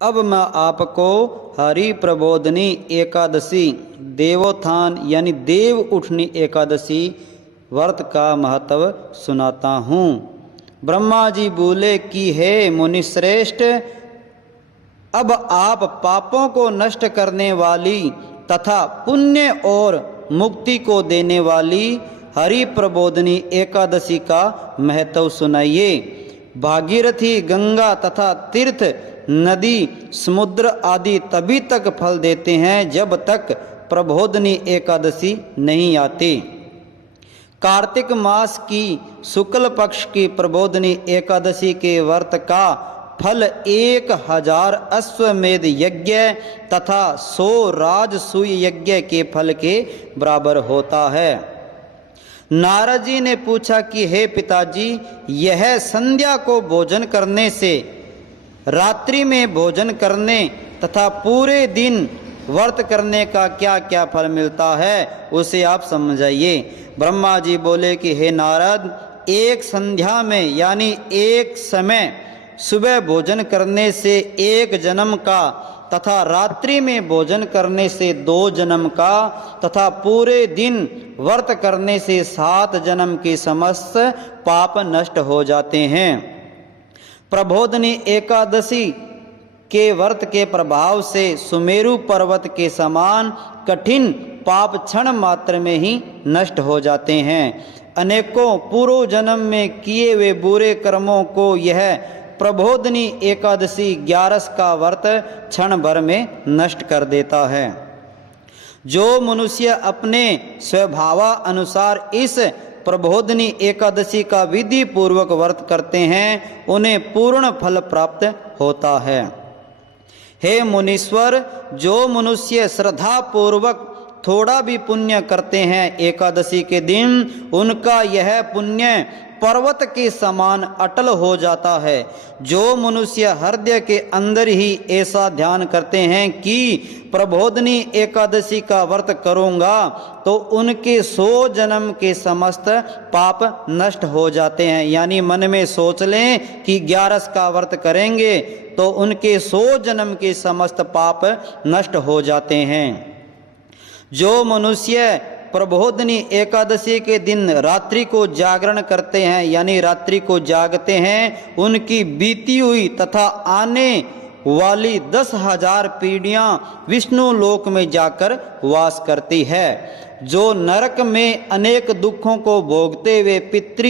अब मैं आपको हरि प्रबोधनी एकादशी देवोत्थान यानी देव उठनी एकादशी व्रत का महत्व सुनाता हूँ। ब्रह्मा जी बोले कि हे मुनिश्रेष्ठ, अब आप पापों को नष्ट करने वाली तथा पुण्य और मुक्ति को देने वाली हरि प्रबोधनी एकादशी का महत्व सुनाइए। भागीरथी, गंगा तथा तीर्थ, नदी, समुद्र आदि तभी तक फल देते हैं जब तक प्रबोधनी एकादशी नहीं आती। कार्तिक मास की शुक्ल पक्ष की प्रबोधनी एकादशी के व्रत का फल 1000 अश्वमेध यज्ञ तथा 100 राजसूय यज्ञ के फल के बराबर होता है। नारद जी ने पूछा कि हे पिताजी, यह संध्या को भोजन करने से, रात्रि में भोजन करने तथा पूरे दिन व्रत करने का क्या क्या फल मिलता है, उसे आप समझाइए। ब्रह्मा जी बोले कि हे नारद, एक संध्या में यानी एक समय सुबह भोजन करने से 1 जन्म का तथा रात्रि में भोजन करने से 2 जन्म का तथा पूरे दिन व्रत करने से 7 जन्म के समस्त पाप नष्ट हो जाते हैं। प्रबोधनी एकादशी के व्रत के प्रभाव से सुमेरु पर्वत के समान कठिन पाप क्षण मात्र में ही नष्ट हो जाते हैं। अनेकों पूर्व जन्म में किए हुए बुरे कर्मों को यह प्रबोधनी एकादशी 11 का व्रत क्षण भर में नष्ट कर देता है। जो मनुष्य अपने स्वभावा अनुसार इस प्रबोधनी एकादशी का विधि पूर्वक व्रत करते हैं, उन्हें पूर्ण फल प्राप्त होता है। हे मुनीश्वर, जो मनुष्य श्रद्धा पूर्वक थोड़ा भी पुण्य करते हैं एकादशी के दिन, उनका यह पुण्य पर्वत के समान अटल हो जाता है। जो मनुष्य हृदय के अंदर ही ऐसा ध्यान करते हैं कि प्रबोधनी एकादशी का व्रत करूंगा, तो उनके 100 जन्म के समस्त पाप नष्ट हो जाते हैं। यानी मन में सोच लें कि 11 का व्रत करेंगे तो उनके 100 जन्म के समस्त पाप नष्ट हो जाते हैं। जो मनुष्य प्रबोधनी एकादशी के दिन रात्रि को जागरण करते हैं यानी रात्रि को जागते हैं, उनकी बीती हुई तथा आने वाली 10,000 पीढ़ियां विष्णु लोक में जाकर वास करती है। जो नरक में अनेक दुखों को भोगते हुए पितृ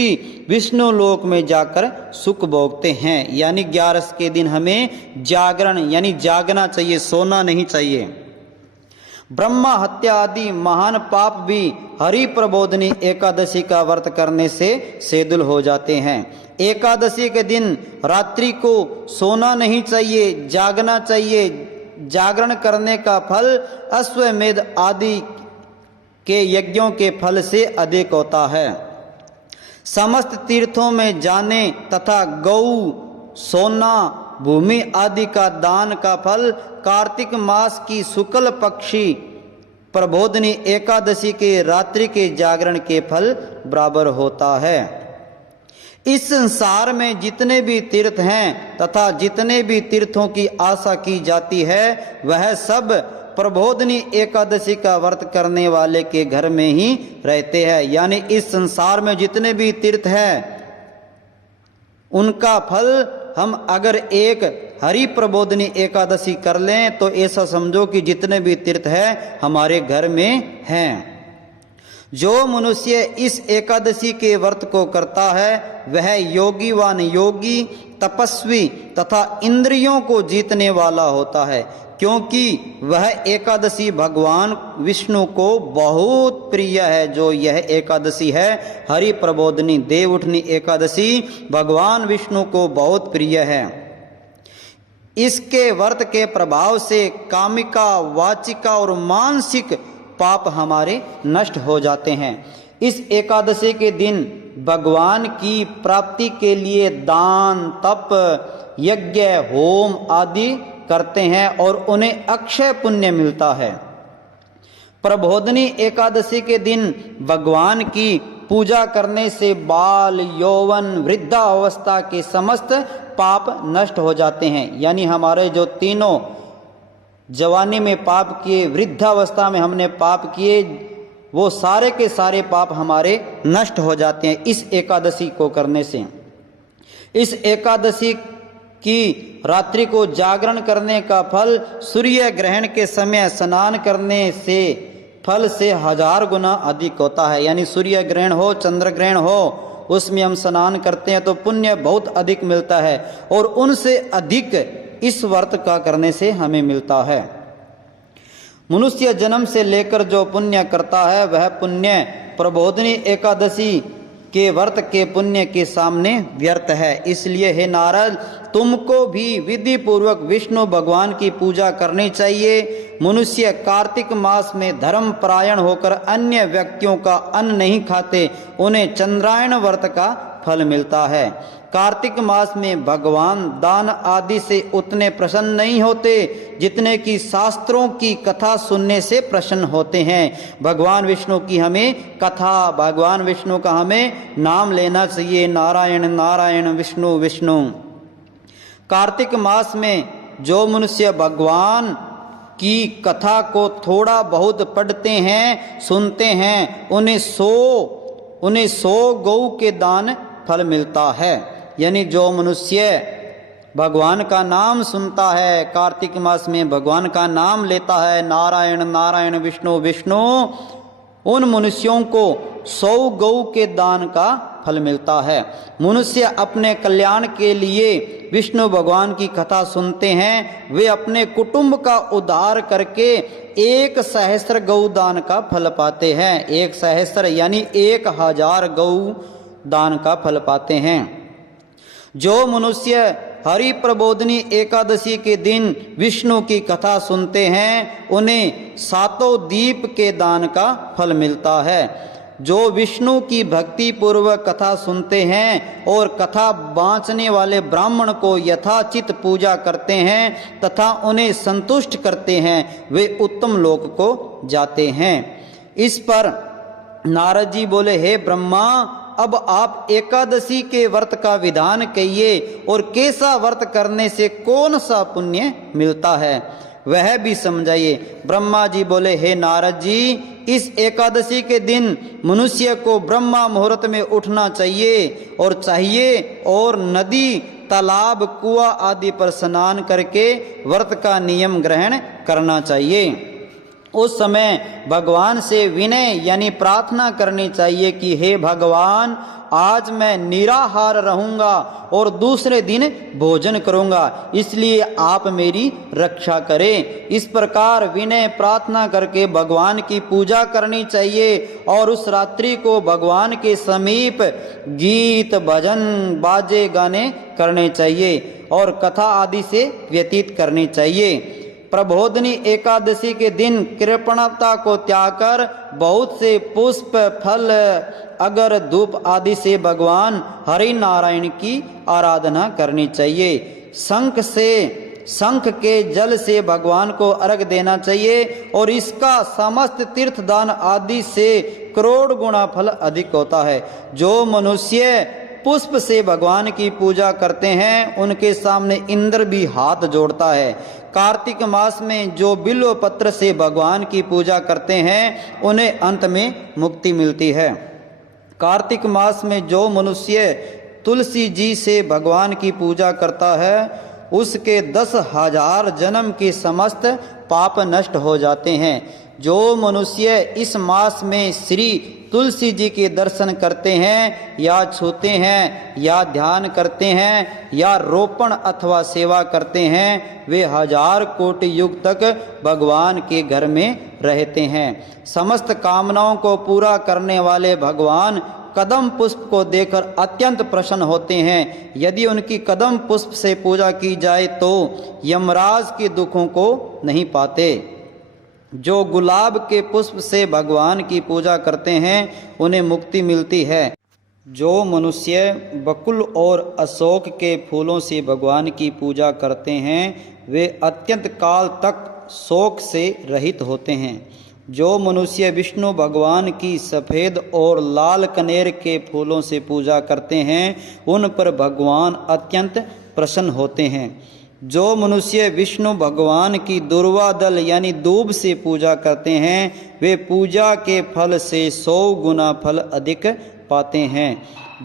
विष्णु लोक में जाकर सुख भोगते हैं। यानी 11 के दिन हमें जागरण यानी जागना चाहिए, सोना नहीं चाहिए। ब्रह्मा हत्या आदि महान पाप भी हरि प्रबोधनी एकादशी का व्रत करने से सेदुल हो जाते हैं। एकादशी के दिन रात्रि को सोना नहीं चाहिए, जागना चाहिए। जागरण करने का फल अश्वमेध आदि के यज्ञों के फल से अधिक होता है। समस्त तीर्थों में जाने तथा गौ, सोना, भूमि आदि का दान का फल कार्तिक मास की शुक्ल पक्षी प्रबोधनी एकादशी के रात्रि के जागरण के फल बराबर होता है। इस संसार में जितने भी तीर्थ हैं तथा जितने भी तीर्थों की आशा की जाती है, वह सब प्रबोधनी एकादशी का व्रत करने वाले के घर में ही रहते हैं। यानी इस संसार में जितने भी तीर्थ हैं, उनका फल हम अगर एक हरि प्रबोधनी एकादशी कर लें तो ऐसा समझो कि जितने भी तीर्थ हैं हमारे घर में हैं। जो मनुष्य इस एकादशी के व्रत को करता है, वह योगीवान योगी, तपस्वी तथा इंद्रियों को जीतने वाला होता है, क्योंकि वह एकादशी भगवान विष्णु को बहुत प्रिय है। जो यह एकादशी है हरि प्रबोधनी देव उठनी एकादशी भगवान विष्णु को बहुत प्रिय है। इसके व्रत के प्रभाव से कामिका, वाचिका और मानसिक पाप हमारे नष्ट हो जाते हैं। इस एकादशी के दिन भगवान की प्राप्ति के लिए दान, तप, यज्ञ, होम आदि करते हैं और उन्हें अक्षय पुण्य मिलता है। प्रबोधनी एकादशी के दिन भगवान की पूजा करने से बाल, यौवन, वृद्धावस्था के समस्त पाप नष्ट हो जाते हैं। यानी हमारे जो तीनों जवानी में पाप किए, वृद्धावस्था में हमने पाप किए, वो सारे के सारे पाप हमारे नष्ट हो जाते हैं इस एकादशी को करने से। इस एकादशी की रात्रि को जागरण करने का फल सूर्य ग्रहण के समय स्नान करने से फल से 1000 गुना अधिक होता है। यानी सूर्य ग्रहण हो, चंद्र ग्रहण हो, उसमें हम स्नान करते हैं तो पुण्य बहुत अधिक मिलता है, और उनसे अधिक इस व्रत का करने से हमें मिलता है। मनुष्य जन्म से लेकर जो पुण्य करता है वह पुण्य प्रबोधिनी एकादशी के व्रत के पुण्य के सामने व्यर्थ है। इसलिए हे नारद, तुमको भी विधि पूर्वक विष्णु भगवान की पूजा करनी चाहिए। मनुष्य कार्तिक मास में धर्म परायण होकर अन्य व्यक्तियों का अन्न नहीं खाते, उन्हें चंद्रायण व्रत का फल मिलता है। कार्तिक मास में भगवान दान आदि से उतने प्रसन्न नहीं होते जितने कि शास्त्रों की कथा सुनने से प्रसन्न होते हैं। भगवान विष्णु की हमें कथा, भगवान विष्णु का हमें नाम लेना चाहिए, नारायण नारायण विष्णु विष्णु। कार्तिक मास में जो मनुष्य भगवान की कथा को थोड़ा बहुत पढ़ते हैं, सुनते हैं, उन्हें 100 गौ के दान फल मिलता है। यानी जो मनुष्य भगवान का नाम सुनता है, कार्तिक मास में भगवान का नाम लेता है, नारायण नारायण विष्णु विष्णु, उन मनुष्यों को 100 गौ के दान का फल मिलता है। मनुष्य अपने कल्याण के लिए विष्णु भगवान की कथा सुनते हैं, वे अपने कुटुंब का उद्धार करके 1 सहस्त्र गौ दान का फल पाते हैं। 1 सहस्त्र यानी 1000 गौ दान का फल पाते हैं। जो मनुष्य हरि प्रबोधिनी एकादशी के दिन विष्णु की कथा सुनते हैं, उन्हें 7 दीप के दान का फल मिलता है। जो विष्णु की भक्ति पूर्वक कथा सुनते हैं और कथा बाँचने वाले ब्राह्मण को यथाचित पूजा करते हैं तथा उन्हें संतुष्ट करते हैं, वे उत्तम लोक को जाते हैं। इस पर नारद जी बोले, हे ब्रह्मा, अब आप एकादशी के व्रत का विधान कहिए और कैसा व्रत करने से कौन सा पुण्य मिलता है वह भी समझाइए। ब्रह्मा जी बोले, हे नारद जी, इस एकादशी के दिन मनुष्य को ब्रह्मा मुहूर्त में उठना चाहिए और नदी, तालाब, कुआं आदि पर स्नान करके व्रत का नियम ग्रहण करना चाहिए। उस समय भगवान से विनय यानी प्रार्थना करनी चाहिए कि हे भगवान, आज मैं निराहार रहूंगा और दूसरे दिन भोजन करूंगा, इसलिए आप मेरी रक्षा करें। इस प्रकार विनय प्रार्थना करके भगवान की पूजा करनी चाहिए और उस रात्रि को भगवान के समीप गीत, भजन, बाजे गाने करने चाहिए और कथा आदि से व्यतीत करनी चाहिए। प्रबोधिनी एकादशी के दिन कृपणता को त्याग कर बहुत से पुष्प, फल, अगर, धूप आदि से भगवान हरि नारायण की आराधना करनी चाहिए। शंख के जल से भगवान को अर्घ देना चाहिए और इसका समस्त तीर्थदान आदि से करोड़ गुना फल अधिक होता है। जो मनुष्य पुष्प से भगवान की पूजा करते हैं, उनके सामने इंद्र भी हाथ जोड़ता है। कार्तिक मास में जो बिल्व पत्र से भगवान की पूजा करते हैं, उन्हें अंत में मुक्ति मिलती है। कार्तिक मास में जो मनुष्य तुलसी जी से भगवान की पूजा करता है, उसके 10,000 जन्म के समस्त पाप नष्ट हो जाते हैं। जो मनुष्य इस मास में श्री तुलसी जी के दर्शन करते हैं या छूते हैं या ध्यान करते हैं या रोपण अथवा सेवा करते हैं, वे 1000 कोटि युग तक भगवान के घर में रहते हैं। समस्त कामनाओं को पूरा करने वाले भगवान कदम पुष्प को देखकर अत्यंत प्रसन्न होते हैं। यदि उनकी कदम पुष्प से पूजा की जाए तो यमराज के दुखों को नहीं पाते। जो गुलाब के पुष्प से भगवान की पूजा करते हैं, उन्हें मुक्ति मिलती है। जो मनुष्य बकुल और अशोक के फूलों से भगवान की पूजा करते हैं, वे अत्यंत काल तक शोक से रहित होते हैं। जो मनुष्य विष्णु भगवान की सफ़ेद और लाल कनेर के फूलों से पूजा करते हैं, उन पर भगवान अत्यंत प्रसन्न होते हैं। जो मनुष्य विष्णु भगवान की दुर्वा दल यानी दूब से पूजा करते हैं वे पूजा के फल से 100 गुना फल अधिक पाते हैं।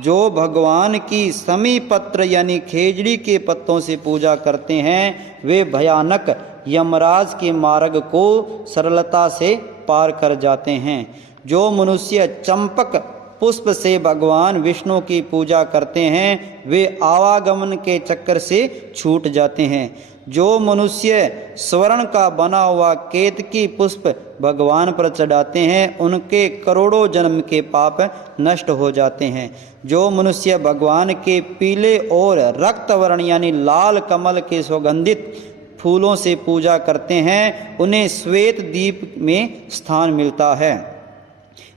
जो भगवान की समी पत्र यानी खेजड़ी के पत्तों से पूजा करते हैं वे भयानक यमराज के मार्ग को सरलता से पार कर जाते हैं। जो मनुष्य चंपक पुष्प से भगवान विष्णु की पूजा करते हैं वे आवागमन के चक्कर से छूट जाते हैं। जो मनुष्य स्वर्ण का बना हुआ केतकी पुष्प भगवान पर चढ़ाते हैं उनके करोड़ों जन्म के पाप नष्ट हो जाते हैं। जो मनुष्य भगवान के पीले और रक्त वर्ण यानी लाल कमल के सुगंधित फूलों से पूजा करते हैं उन्हें श्वेत दीप में स्थान मिलता है।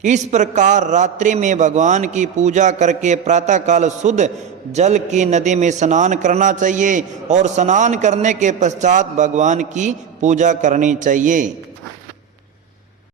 इस प्रकार रात्रि में भगवान की पूजा करके प्रातःकाल शुद्ध जल की नदी में स्नान करना चाहिए और स्नान करने के पश्चात भगवान की पूजा करनी चाहिए।